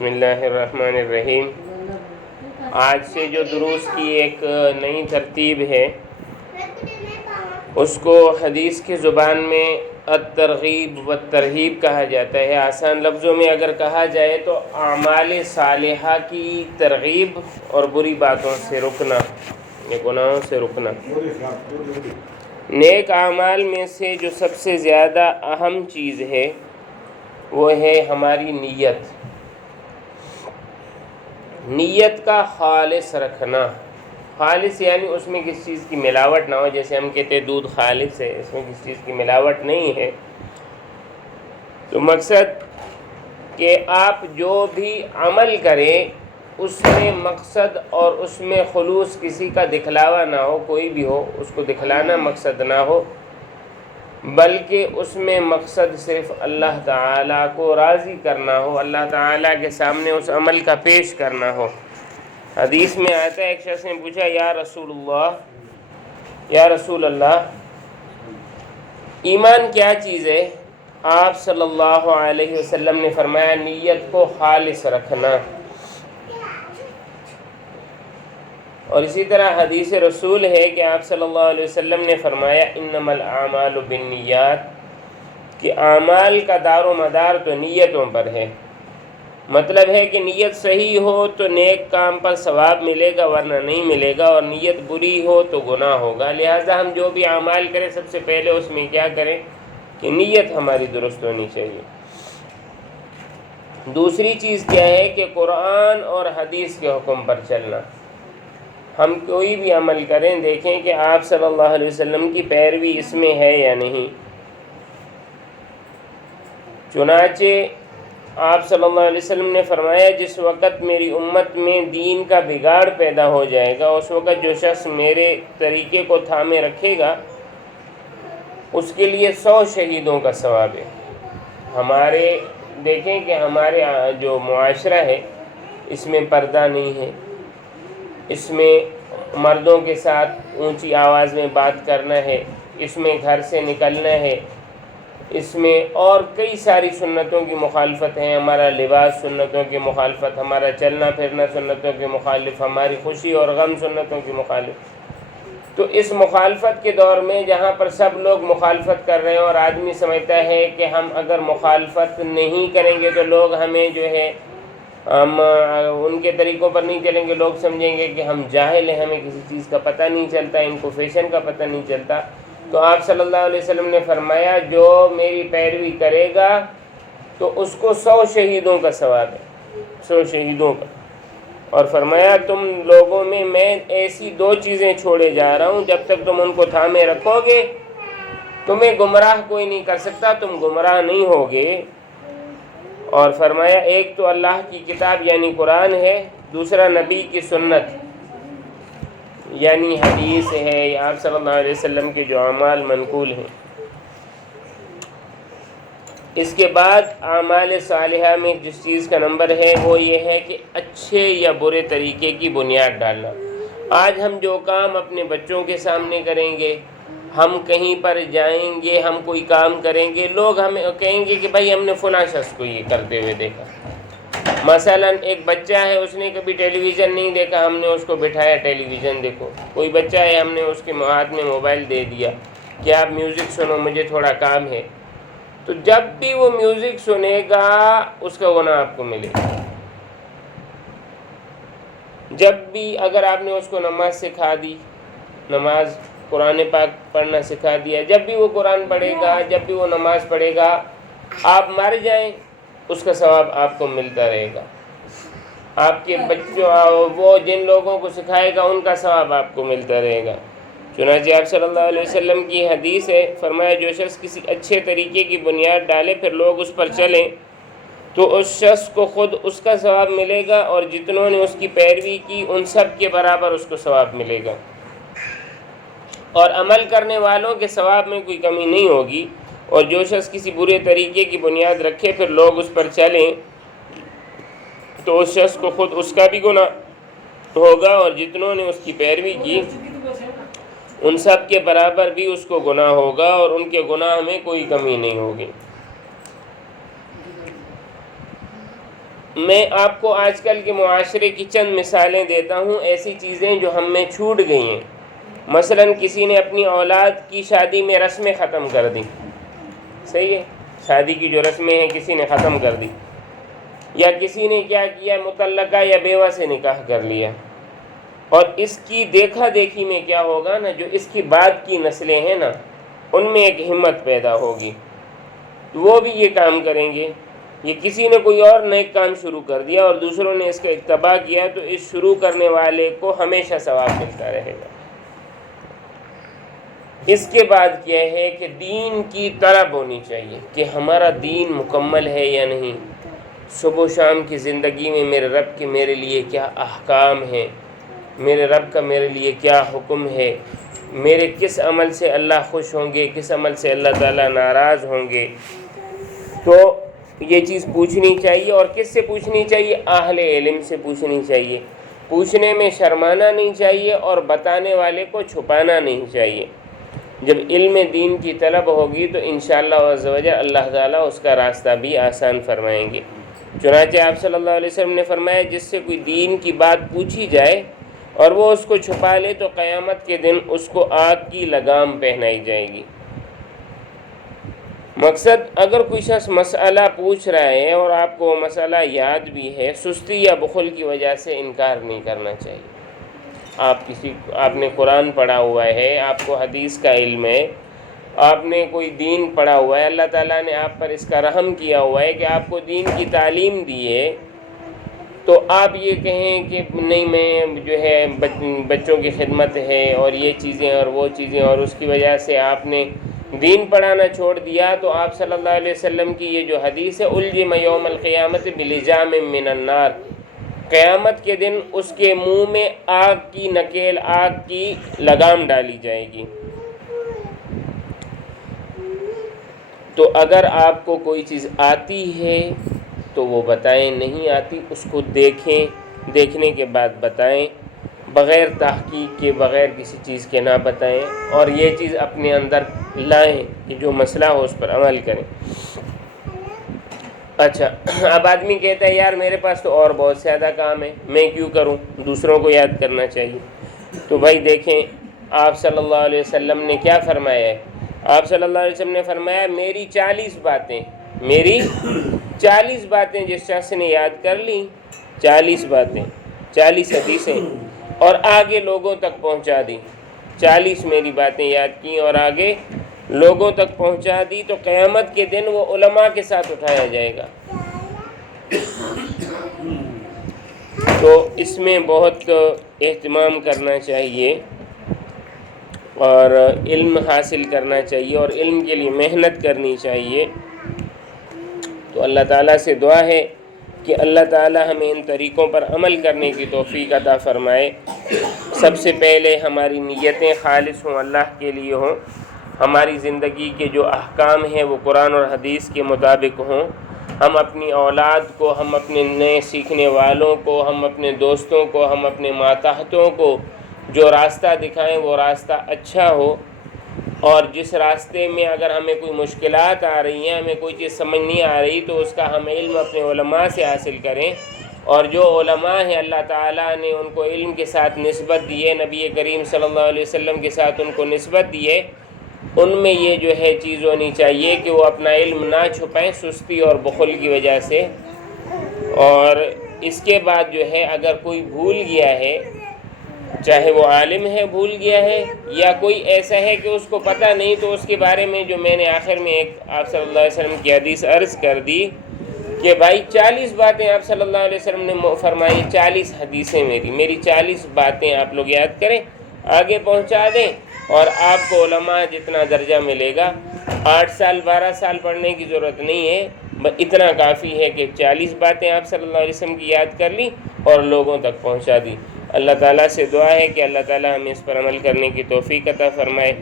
بسم اللہ الرحمن الرحیم۔ آج سے جو دروس کی ایک نئی ترتیب ہے اس کو حدیث کی زبان میں الترغیب والترہیب کہا جاتا ہے۔ آسان لفظوں میں اگر کہا جائے تو اعمال صالحہ کی ترغیب اور بری باتوں سے رکنا، گناہوں سے رکنا۔ نیک اعمال میں سے جو سب سے زیادہ اہم چیز ہے وہ ہے ہماری نیت کا خالص رکھنا۔ خالص یعنی اس میں کسی چیز کی ملاوٹ نہ ہو، جیسے ہم کہتے ہیں دودھ خالص ہے، اس میں کسی چیز کی ملاوٹ نہیں ہے۔ تو مقصد کہ آپ جو بھی عمل کریں اس میں مقصد اور اس میں خلوص کسی کا دکھلاوا نہ ہو، کوئی بھی ہو اس کو دکھلانا مقصد نہ ہو، بلکہ اس میں مقصد صرف اللہ تعالیٰ کو راضی کرنا ہو، اللہ تعالیٰ کے سامنے اس عمل کا پیش کرنا ہو۔ حدیث میں آتا ہے، ایک شخص نے پوچھا یا رسول اللہ ایمان کیا چیز ہے؟ آپ صلی اللہ علیہ وسلم نے فرمایا نیت کو خالص رکھنا۔ اور اسی طرح حدیث رسول ہے کہ آپ صلی اللہ علیہ وسلم نے فرمایا انما الاعمال بالنیات، کہ اعمال کا دار و مدار تو نیتوں پر ہے۔ مطلب ہے کہ نیت صحیح ہو تو نیک کام پر ثواب ملے گا، ورنہ نہیں ملے گا، اور نیت بری ہو تو گناہ ہوگا۔ لہٰذا ہم جو بھی اعمال کریں سب سے پہلے اس میں کیا کریں کہ نیت ہماری درست ہونی چاہیے۔ دوسری چیز کیا ہے کہ قرآن اور حدیث کے حکم پر چلنا۔ ہم کوئی بھی عمل کریں دیکھیں کہ آپ صلی اللہ علیہ وسلم کی پیروی اس میں ہے یا نہیں۔ چنانچہ آپ صلی اللہ علیہ وسلم نے فرمایا جس وقت میری امت میں دین کا بگاڑ پیدا ہو جائے گا اس وقت جو شخص میرے طریقے کو تھامے رکھے گا اس کے لیے 100 شہیدوں کا ثواب ہے۔ ہمارے دیکھیں کہ ہمارے جو معاشرہ ہے اس میں پردہ نہیں ہے، اس میں مردوں کے ساتھ اونچی آواز میں بات کرنا ہے، اس میں گھر سے نکلنا ہے، اس میں اور کئی ساری سنتوں کی مخالفت ہے۔ ہمارا لباس سنتوں کی مخالفت، ہمارا چلنا پھرنا سنتوں کے مخالف، ہماری خوشی اور غم سنتوں کی مخالف۔ تو اس مخالفت کے دور میں جہاں پر سب لوگ مخالفت کر رہے ہیں اور آدمی سمجھتا ہے کہ ہم اگر مخالفت نہیں کریں گے تو لوگ ہمیں جو ہے ہم ان کے طریقوں پر نہیں چلیں گے، لوگ سمجھیں گے کہ ہم جاہل ہیں، ہمیں کسی چیز کا پتہ نہیں چلتا، ان کو فیشن کا پتہ نہیں چلتا۔ تو آپ صلی اللہ علیہ وسلم نے فرمایا جو میری پیروی کرے گا تو اس کو 100 شہیدوں کا ثواب ہے، 100 شہیدوں کا۔ اور فرمایا تم لوگوں میں ایسی 2 چیزیں چھوڑے جا رہا ہوں، جب تک تم ان کو تھامے رکھو گے تمہیں گمراہ کوئی نہیں کر سکتا، تم گمراہ نہیں ہوگے۔ اور فرمایا ایک تو اللہ کی کتاب یعنی قرآن ہے، دوسرا نبی کی سنت یعنی حدیث ہے، یا آپ صلی اللہ علیہ وسلم کے جو اعمال منقول ہیں۔ اس کے بعد اعمال صالحہ میں جس چیز کا نمبر ہے وہ یہ ہے کہ اچھے یا برے طریقے کی بنیاد ڈالنا۔ آج ہم جو کام اپنے بچوں کے سامنے کریں گے، ہم کہیں پر جائیں گے، ہم کوئی کام کریں گے، لوگ ہمیں کہیں گے کہ بھائی ہم نے فلاں شخص کو یہ کرتے ہوئے دیکھا۔ مثلا ایک بچہ ہے، اس نے کبھی ٹیلی ویژن نہیں دیکھا، ہم نے اس کو بٹھایا ٹیلی ویژن دیکھو۔ کوئی بچہ ہے، ہم نے اس کے ہاتھ میں موبائل دے دیا کہ آپ میوزک سنو، مجھے تھوڑا کام ہے۔ تو جب بھی وہ میوزک سنے گا اس کا گناہ آپ کو ملے گا۔ جب بھی اگر آپ نے اس کو نماز سکھا دی، نماز قرآن پاک پڑھنا سکھا دیا، جب بھی وہ قرآن پڑھے گا، جب بھی وہ نماز پڑھے گا، آپ مر جائیں اس کا ثواب آپ کو ملتا رہے گا۔ آپ کے بچوں وہ جن لوگوں کو سکھائے گا ان کا ثواب آپ کو ملتا رہے گا۔ چنانچہ آپ صلی اللہ علیہ وسلم کی حدیث ہے، فرمایا جو شخص کسی اچھے طریقے کی بنیاد ڈالے پھر لوگ اس پر چلیں تو اس شخص کو خود اس کا ثواب ملے گا اور جتنوں نے اس کی پیروی کی ان سب کے برابر اس کو ثواب ملے گا، اور عمل کرنے والوں کے ثواب میں کوئی کمی نہیں ہوگی۔ اور جو شخص کسی برے طریقے کی بنیاد رکھے پھر لوگ اس پر چلیں تو اس شخص کو خود اس کا بھی گناہ ہوگا اور جتنوں نے اس کی پیروی کی ان سب کے برابر بھی اس کو گناہ ہوگا، اور ان کے گناہ میں کوئی کمی نہیں ہوگی۔ میں آپ کو آج کل کے معاشرے کی چند مثالیں دیتا ہوں، ایسی چیزیں جو ہم میں چھوٹ گئی ہیں۔ مثلاً کسی نے اپنی اولاد کی شادی میں رسمیں ختم کر دی، صحیح ہے، شادی کی جو رسمیں ہیں کسی نے ختم کر دی، یا کسی نے کیا کیا، مطلقہ یا بیوہ سے نکاح کر لیا، اور اس کی دیکھا دیکھی میں کیا ہوگا نا، جو اس کی بعد کی نسلیں ہیں نا، ان میں ایک ہمت پیدا ہوگی، وہ بھی یہ کام کریں گے۔ یہ کسی نے کوئی اور نیک کام شروع کر دیا اور دوسروں نے اس کا اتباع کیا، تو اس شروع کرنے والے کو ہمیشہ ثواب ملتا رہے گا۔ اس کے بعد کیا ہے کہ دین کی طلب ہونی چاہیے کہ ہمارا دین مکمل ہے یا نہیں، صبح و شام کی زندگی میں میرے رب کے میرے لیے کیا احکام ہیں، میرے رب کا میرے لیے کیا حکم ہے، میرے کس عمل سے اللہ خوش ہوں گے، کس عمل سے اللہ تعالیٰ ناراض ہوں گے۔ تو یہ چیز پوچھنی چاہیے، اور کس سے پوچھنی چاہیے؟ اہل علم سے پوچھنی چاہیے۔ پوچھنے میں شرمانا نہیں چاہیے اور بتانے والے کو چھپانا نہیں چاہیے۔ جب علم دین کی طلب ہوگی تو انشاءاللہ عز و جل اللہ تعالیٰ اس کا راستہ بھی آسان فرمائیں گے۔ چنانچہ آپ صلی اللہ علیہ وسلم نے فرمایا، جس سے کوئی دین کی بات پوچھی جائے اور وہ اس کو چھپا لے تو قیامت کے دن اس کو آگ کی لگام پہنائی جائے گی۔ مقصد، اگر کوئی شخص مسئلہ پوچھ رہا ہے اور آپ کو وہ مسئلہ یاد بھی ہے، سستی یا بخل کی وجہ سے انکار نہیں کرنا چاہیے۔ آپ نے قرآن پڑھا ہوا ہے، آپ کو حدیث کا علم ہے، آپ نے کوئی دین پڑھا ہوا ہے، اللہ تعالیٰ نے آپ پر اس کا رحم کیا ہوا ہے کہ آپ کو دین کی تعلیم دی ہے، تو آپ یہ کہیں کہ نہیں میں جو ہے بچوں کی خدمت ہے اور یہ چیزیں اور وہ چیزیں، اور اس کی وجہ سے آپ نے دین پڑھانا چھوڑ دیا، تو آپ صلی اللہ علیہ وسلم کی یہ جو حدیث ہے، الجم یوم القیامت بلجام من النار، قیامت کے دن اس کے منہ میں آگ کی نکیل، آگ کی لگام ڈالی جائے گی۔ تو اگر آپ کو کوئی چیز آتی ہے تو وہ بتائیں، نہیں آتی اس کو دیکھیں، دیکھنے کے بعد بتائیں، بغیر تحقیق کے، بغیر کسی چیز کے نہ بتائیں، اور یہ چیز اپنے اندر لائیں کہ جو مسئلہ ہو اس پر عمل کریں۔ اچھا، اب آدمی کہتا ہے یار میرے پاس تو اور بہت زیادہ کام ہے، میں کیوں کروں، دوسروں کو یاد کرنا چاہیے۔ تو بھائی دیکھیں آپ صلی اللہ علیہ وسلم نے کیا فرمایا ہے۔ آپ صلی اللہ علیہ وسلم نے فرمایا، میری 40 باتیں جس شخص نے یاد کر لی، 40 باتیں، 40 حدیثیں، اور آگے لوگوں تک پہنچا دی، 40 میری باتیں یاد کی اور آگے لوگوں تک پہنچا دی، تو قیامت کے دن وہ علماء کے ساتھ اٹھایا جائے گا۔ تو اس میں بہت اہتمام کرنا چاہیے اور علم حاصل کرنا چاہیے اور علم کے لیے محنت کرنی چاہیے۔ تو اللہ تعالیٰ سے دعا ہے کہ اللہ تعالیٰ ہمیں ان طریقوں پر عمل کرنے کی توفیق عطا فرمائے۔ سب سے پہلے ہماری نیتیں خالص ہوں، اللہ کے لیے ہوں، ہماری زندگی کے جو احکام ہیں وہ قرآن اور حدیث کے مطابق ہوں، ہم اپنی اولاد کو، ہم اپنے نئے سیکھنے والوں کو، ہم اپنے دوستوں کو، ہم اپنے ماتحتوں کو جو راستہ دکھائیں وہ راستہ اچھا ہو، اور جس راستے میں اگر ہمیں کوئی مشکلات آ رہی ہیں، ہمیں کوئی چیز سمجھ نہیں آ رہی، تو اس کا ہم علم اپنے علماء سے حاصل کریں، اور جو علماء ہیں اللہ تعالیٰ نے ان کو علم کے ساتھ نسبت دی ہے، نبی کریم صلی اللہ علیہ وسلم کے ساتھ ان کو نسبت دی ہے، ان میں یہ جو ہے چیز ہونی چاہیے کہ وہ اپنا علم نہ چھپائیں سستی اور بخل کی وجہ سے۔ اور اس کے بعد جو ہے اگر کوئی بھول گیا ہے، چاہے وہ عالم ہے بھول گیا ہے یا کوئی ایسا ہے کہ اس کو پتہ نہیں، تو اس کے بارے میں جو میں نے آخر میں ایک آپ صلی اللہ علیہ وسلم کی حدیث عرض کر دی کہ بھائی 40 باتیں آپ صلی اللہ علیہ وسلم نے فرمائی، 40 حدیثیں میری 40 باتیں آپ لوگ یاد کریں، آگے پہنچا دیں، اور آپ کو علماء جتنا درجہ ملے گا، 8 سال 12 سال پڑھنے کی ضرورت نہیں ہے، اتنا کافی ہے کہ 40 باتیں آپ صلی اللہ علیہ وسلم کی یاد کر لی اور لوگوں تک پہنچا دی۔ اللہ تعالیٰ سے دعا ہے کہ اللہ تعالیٰ ہمیں اس پر عمل کرنے کی توفیق عطا فرمائے۔